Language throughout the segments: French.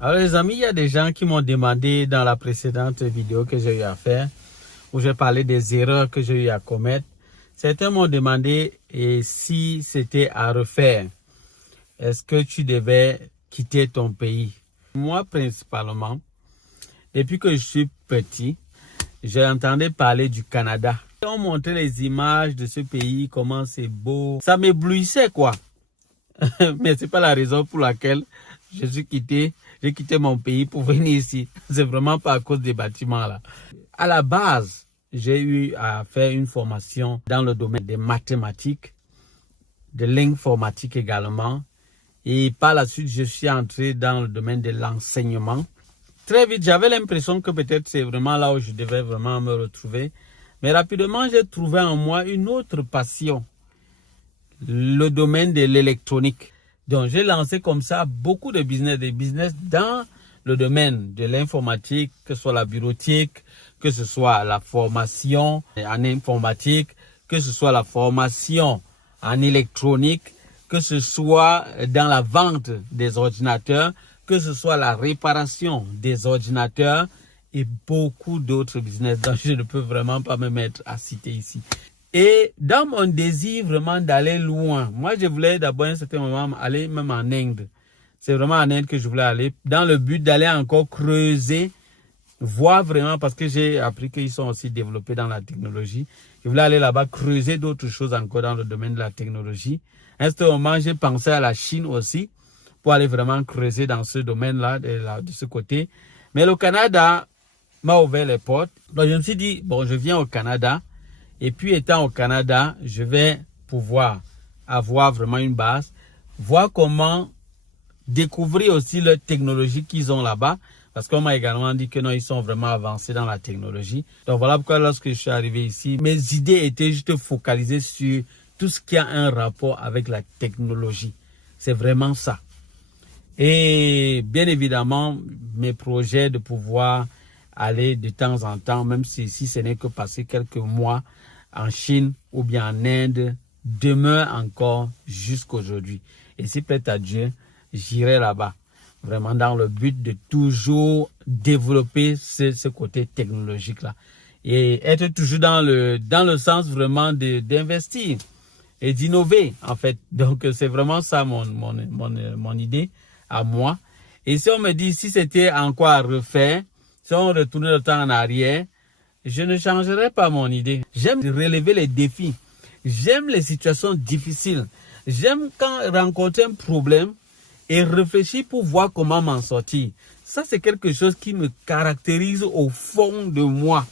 Alors les amis, il y a des gens qui m'ont demandé dans la précédente vidéo que j'ai eu à faire, où j'ai parlé des erreurs que j'ai eu à commettre. Certains m'ont demandé si c'était à refaire. Est-ce que tu devais quitter ton pays? Moi, principalement, depuis que je suis petit, j'ai entendu parler du Canada. On montrait les images de ce pays, comment c'est beau. Ça m'éblouissait, quoi. Mais c'est pas la raison pour laquelle j'ai quitté mon pays pour venir ici. C'est vraiment pas à cause des bâtiments là. À la base, j'ai eu à faire une formation dans le domaine des mathématiques, de l'informatique également. Et par la suite, je suis entré dans le domaine de l'enseignement. Très vite, j'avais l'impression que peut-être c'est vraiment là où je devais vraiment me retrouver. Mais rapidement, j'ai trouvé en moi une autre passion. Le domaine de l'électronique. Donc, j'ai lancé comme ça beaucoup de des business dans le domaine de l'informatique, que ce soit la bureautique, que ce soit la formation en informatique, que ce soit la formation en électronique, que ce soit dans la vente des ordinateurs, que ce soit la réparation des ordinateurs et beaucoup d'autres business dont je ne peux vraiment pas me mettre à citer ici. Et dans mon désir vraiment d'aller loin, moi je voulais d'abord à un certain moment aller même en Inde. C'est vraiment en Inde que je voulais aller, dans le but d'aller encore creuser, voir vraiment, parce que j'ai appris qu'ils sont aussi développés dans la technologie. Je voulais aller là-bas creuser d'autres choses encore dans le domaine de la technologie. À un certain moment, j'ai pensé à la Chine aussi, pour aller vraiment creuser dans ce domaine-là, de ce côté. Mais le Canada m'a ouvert les portes. Donc je me suis dit, bon, je viens au Canada. Et puis, étant au Canada, je vais pouvoir avoir vraiment une base, voir comment découvrir aussi leur technologie qu'ils ont là-bas. Parce qu'on m'a également dit que non, ils sont vraiment avancés dans la technologie. Donc, voilà pourquoi lorsque je suis arrivé ici, mes idées étaient juste focalisées sur tout ce qui a un rapport avec la technologie. C'est vraiment ça. Et bien évidemment, mes projets de pouvoir aller de temps en temps, même si ce n'est que passer quelques mois en Chine ou bien en Inde, demeure encore jusqu'aujourd'hui. Et si plaît à Dieu, j'irai là-bas, vraiment dans le but de toujours développer ce côté technologique-là. Et être toujours dans le sens vraiment d'investir et d'innover, en fait. Donc, c'est vraiment ça mon idée à moi. Et si on me dit, si c'était encore à refaire, si on retournait le temps en arrière, je ne changerai pas mon idée. J'aime relever les défis. J'aime les situations difficiles. J'aime quand rencontrer un problème et réfléchir pour voir comment m'en sortir. Ça, c'est quelque chose qui me caractérise au fond de moi.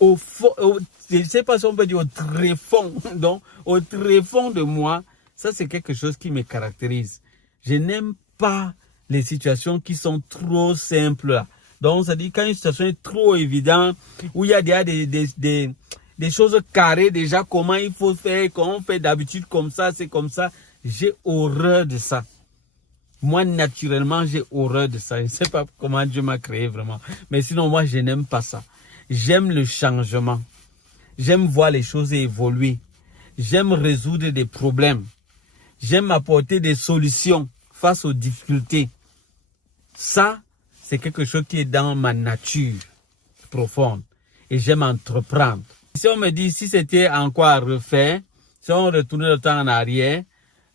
Au fond, je ne sais pas si on peut dire au tréfond. Donc, au tréfond de moi, ça, c'est quelque chose qui me caractérise. Je n'aime pas les situations qui sont trop simples. Donc, ça dit quand une situation est trop évidente, où il y a déjà des choses carrées, déjà comment il faut faire, comment on fait d'habitude comme ça, c'est comme ça. J'ai horreur de ça. Moi, naturellement, j'ai horreur de ça. Je ne sais pas comment Dieu m'a créé vraiment. Mais sinon, moi, je n'aime pas ça. J'aime le changement. J'aime voir les choses évoluer. J'aime résoudre des problèmes. J'aime apporter des solutions face aux difficultés. Ça, c'est quelque chose qui est dans ma nature profonde. Et j'aime entreprendre. Si on me dit, si c'était encore à refaire, si on retournait le temps en arrière,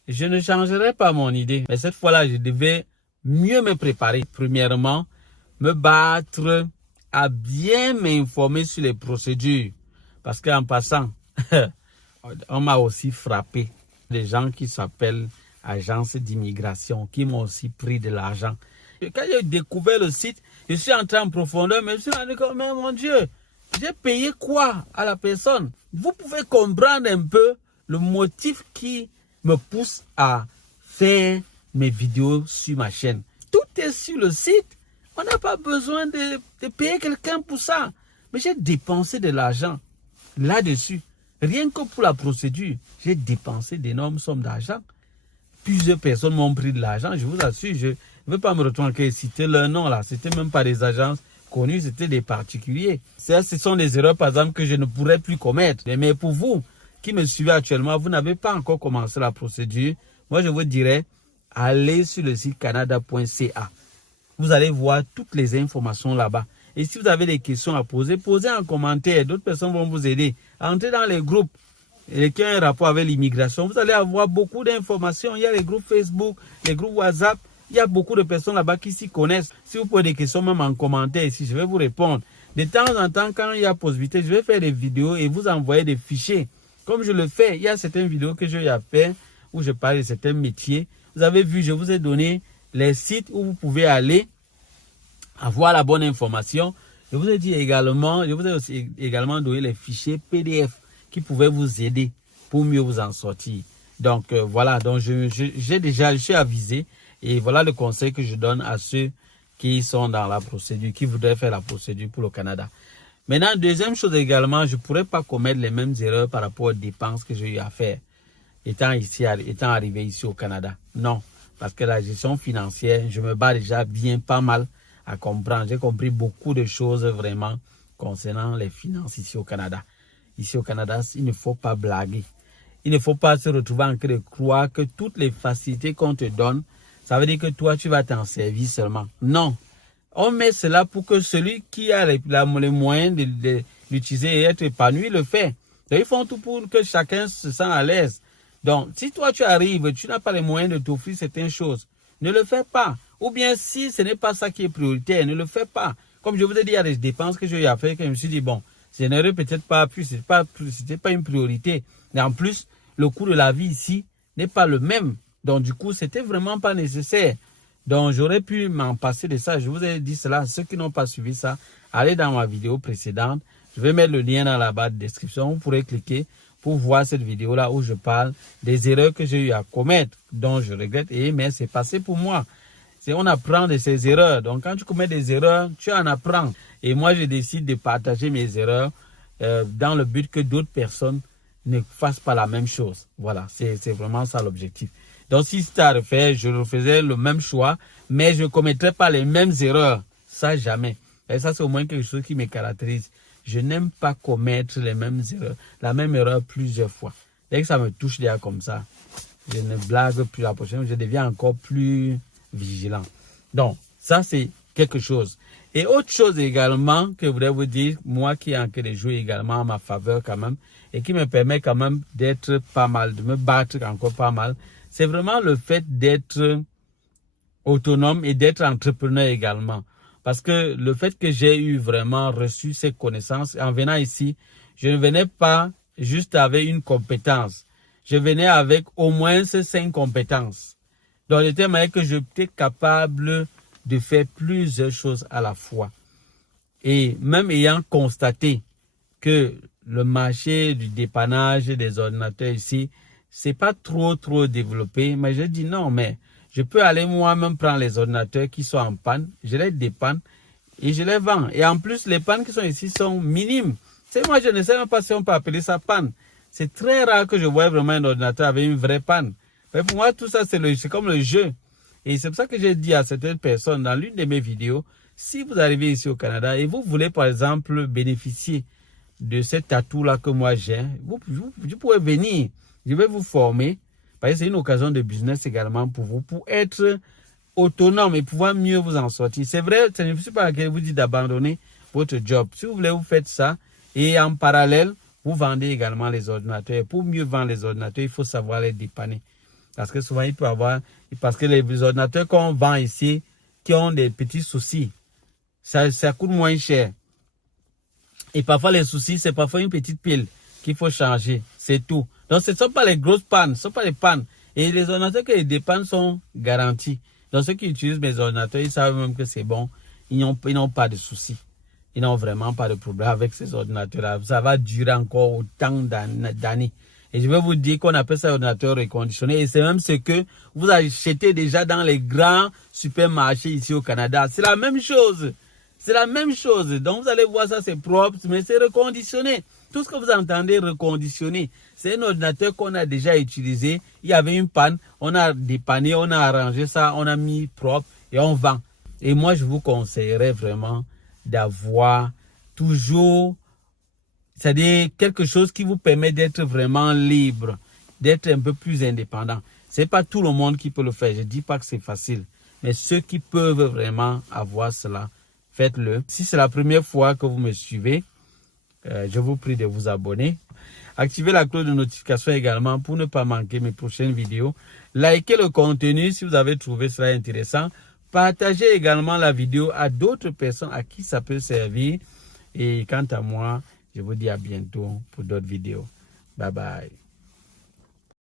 je ne changerais pas mon idée. Mais cette fois-là, je devais mieux me préparer. Premièrement, me battre à bien m'informer sur les procédures. Parce qu'en passant, on m'a aussi frappé. Des gens qui s'appellent agences d'immigration, qui m'ont aussi pris de l'argent. Quand j'ai découvert le site, je suis entré en profondeur, mais je me suis rendu compte, mais mon Dieu, j'ai payé quoi à la personne? Vous pouvez comprendre un peu le motif qui me pousse à faire mes vidéos sur ma chaîne. Tout est sur le site. On n'a pas besoin de payer quelqu'un pour ça. Mais j'ai dépensé de l'argent là-dessus. Rien que pour la procédure, j'ai dépensé d'énormes sommes d'argent. Plusieurs personnes m'ont pris de l'argent, je vous assure. Je ne veux pas me retrouver à citer leur nom là. C'était même pas des agences connues, c'était des particuliers. Ça, ce sont des erreurs, par exemple, que je ne pourrais plus commettre. Mais pour vous qui me suivez actuellement, vous n'avez pas encore commencé la procédure. Moi, je vous dirais, allez sur le site canada.ca. Vous allez voir toutes les informations là-bas. Et si vous avez des questions à poser, posez en commentaire. D'autres personnes vont vous aider. Entrez dans les groupes qui ont un rapport avec l'immigration. Vous allez avoir beaucoup d'informations. Il y a les groupes Facebook, les groupes WhatsApp. Il y a beaucoup de personnes là-bas qui s'y connaissent. Si vous posez des questions, même en commentaire ici, je vais vous répondre. De temps en temps, quand il y a possibilité, je vais faire des vidéos et vous envoyer des fichiers. Comme je le fais, il y a certaines vidéos que je vais faire où je parle de certains métiers. Vous avez vu, je vous ai donné les sites où vous pouvez aller avoir la bonne information. Je vous ai dit également, je vous ai aussi également donné les fichiers PDF qui pouvaient vous aider pour mieux vous en sortir. Donc voilà, donc je suis avisé et voilà le conseil que je donne à ceux qui sont dans la procédure, qui voudraient faire la procédure pour le Canada. Maintenant, deuxième chose également, je ne pourrais pas commettre les mêmes erreurs par rapport aux dépenses que j'ai eu à faire étant arrivé ici au Canada. Non, parce que la gestion financière, je me bats déjà bien pas mal à comprendre. J'ai compris beaucoup de choses vraiment concernant les finances ici au Canada. Ici au Canada, il ne faut pas blaguer. Il ne faut pas se retrouver en train de croire que toutes les facilités qu'on te donne, ça veut dire que toi, tu vas t'en servir seulement. Non. On met cela pour que celui qui a les moyens de l'utiliser et être épanoui le fait. Donc, ils font tout pour que chacun se sente à l'aise. Donc, si toi, tu arrives, tu n'as pas les moyens de t'offrir certaines choses, ne le fais pas. Ou bien, si ce n'est pas ça qui est prioritaire, ne le fais pas. Comme je vous ai dit, il y a des dépenses que j'ai eu à faire, que je me suis dit, bon, je n'aurais peut-être pas pu, c'était pas une priorité. Et en plus, le coût de la vie ici n'est pas le même. Donc, du coup, c'était vraiment pas nécessaire. Donc, j'aurais pu m'en passer de ça. Je vous ai dit cela. Ceux qui n'ont pas suivi ça, allez dans ma vidéo précédente. Je vais mettre le lien dans la barre de description. Vous pourrez cliquer pour voir cette vidéo-là où je parle des erreurs que j'ai eu à commettre, dont je regrette. Mais c'est passé pour moi. On apprend de ses erreurs. Donc, quand tu commets des erreurs, tu en apprends. Et moi, je décide de partager mes erreurs dans le but que d'autres personnes ne fassent pas la même chose. Voilà, c'est vraiment ça l'objectif. Donc, si c'était à refaire, je refaisais le même choix, mais je ne commettrais pas les mêmes erreurs. Ça, jamais. Et ça, c'est au moins quelque chose qui me caractérise. Je n'aime pas commettre les mêmes erreurs, la même erreur plusieurs fois. Dès que ça me touche déjà comme ça, je ne blague plus la prochaine, je deviens encore plus vigilant. Donc, ça, c'est quelque chose. Et autre chose également que je voudrais vous dire, moi qui ai en train de jouer également à ma faveur quand même, et qui me permet quand même d'être pas mal, de me battre encore pas mal, c'est vraiment le fait d'être autonome et d'être entrepreneur également. Parce que le fait que j'ai eu vraiment reçu ces connaissances, en venant ici, je ne venais pas juste avec une compétence. Je venais avec au moins ces 5 compétences. Donc, de telle manière que j'étais capable de faire plusieurs choses à la fois. Et même ayant constaté que le marché du dépannage des ordinateurs ici, c'est pas trop développé, mais je dis non, mais je peux aller moi-même prendre les ordinateurs qui sont en panne, je les dépanne et je les vends. Et en plus, les pannes qui sont ici sont minimes. C'est moi, je ne sais même pas si on peut appeler ça panne. C'est très rare que je voie vraiment un ordinateur avec une vraie panne. Mais pour moi, tout ça, c'est comme le jeu. Et c'est pour ça que j'ai dit à certaines personnes dans l'une de mes vidéos, si vous arrivez ici au Canada et vous voulez, par exemple, bénéficier de cet atout-là que moi j'ai, vous pouvez venir. Je vais vous former. Parce que c'est une occasion de business également pour vous, pour être autonome et pouvoir mieux vous en sortir. C'est vrai, ce ne suis pas laquelle vous dit d'abandonner votre job. Si vous voulez, vous faites ça. Et en parallèle, vous vendez également les ordinateurs. Pour mieux vendre les ordinateurs, il faut savoir les dépanner. Parce que souvent, il peut y avoir... Parce que les ordinateurs qu'on vend ici, qui ont des petits soucis, ça coûte moins cher. Et parfois, les soucis, c'est parfois une petite pile qu'il faut changer. C'est tout. Donc, ce ne sont pas les grosses pannes, ce ne sont pas les pannes. Et les ordinateurs que les dépannes sont garantis. Donc, ceux qui utilisent mes ordinateurs, ils savent même que c'est bon. Ils n'ont pas de soucis. Ils n'ont vraiment pas de problème avec ces ordinateurs-là. Ça va durer encore autant d'années. Et je vais vous dire qu'on appelle ça ordinateur reconditionné. Et c'est même ce que vous achetez déjà dans les grands supermarchés ici au Canada. C'est la même chose. C'est la même chose. Donc, vous allez voir ça, c'est propre, mais c'est reconditionné. Tout ce que vous entendez reconditionné, c'est un ordinateur qu'on a déjà utilisé. Il y avait une panne, on a dépanné, on a arrangé ça, on a mis propre et on vend. Et moi, je vous conseillerais vraiment d'avoir toujours, c'est-à-dire quelque chose qui vous permet d'être vraiment libre, d'être un peu plus indépendant. C'est pas tout le monde qui peut le faire. Je dis pas que c'est facile. Mais ceux qui peuvent vraiment avoir cela, faites-le. Si c'est la première fois que vous me suivez, je vous prie de vous abonner. Activez la cloche de notification également pour ne pas manquer mes prochaines vidéos. Likez le contenu si vous avez trouvé cela intéressant. Partagez également la vidéo à d'autres personnes à qui ça peut servir. Et quant à moi, je vous dis à bientôt pour d'autres vidéos. Bye bye.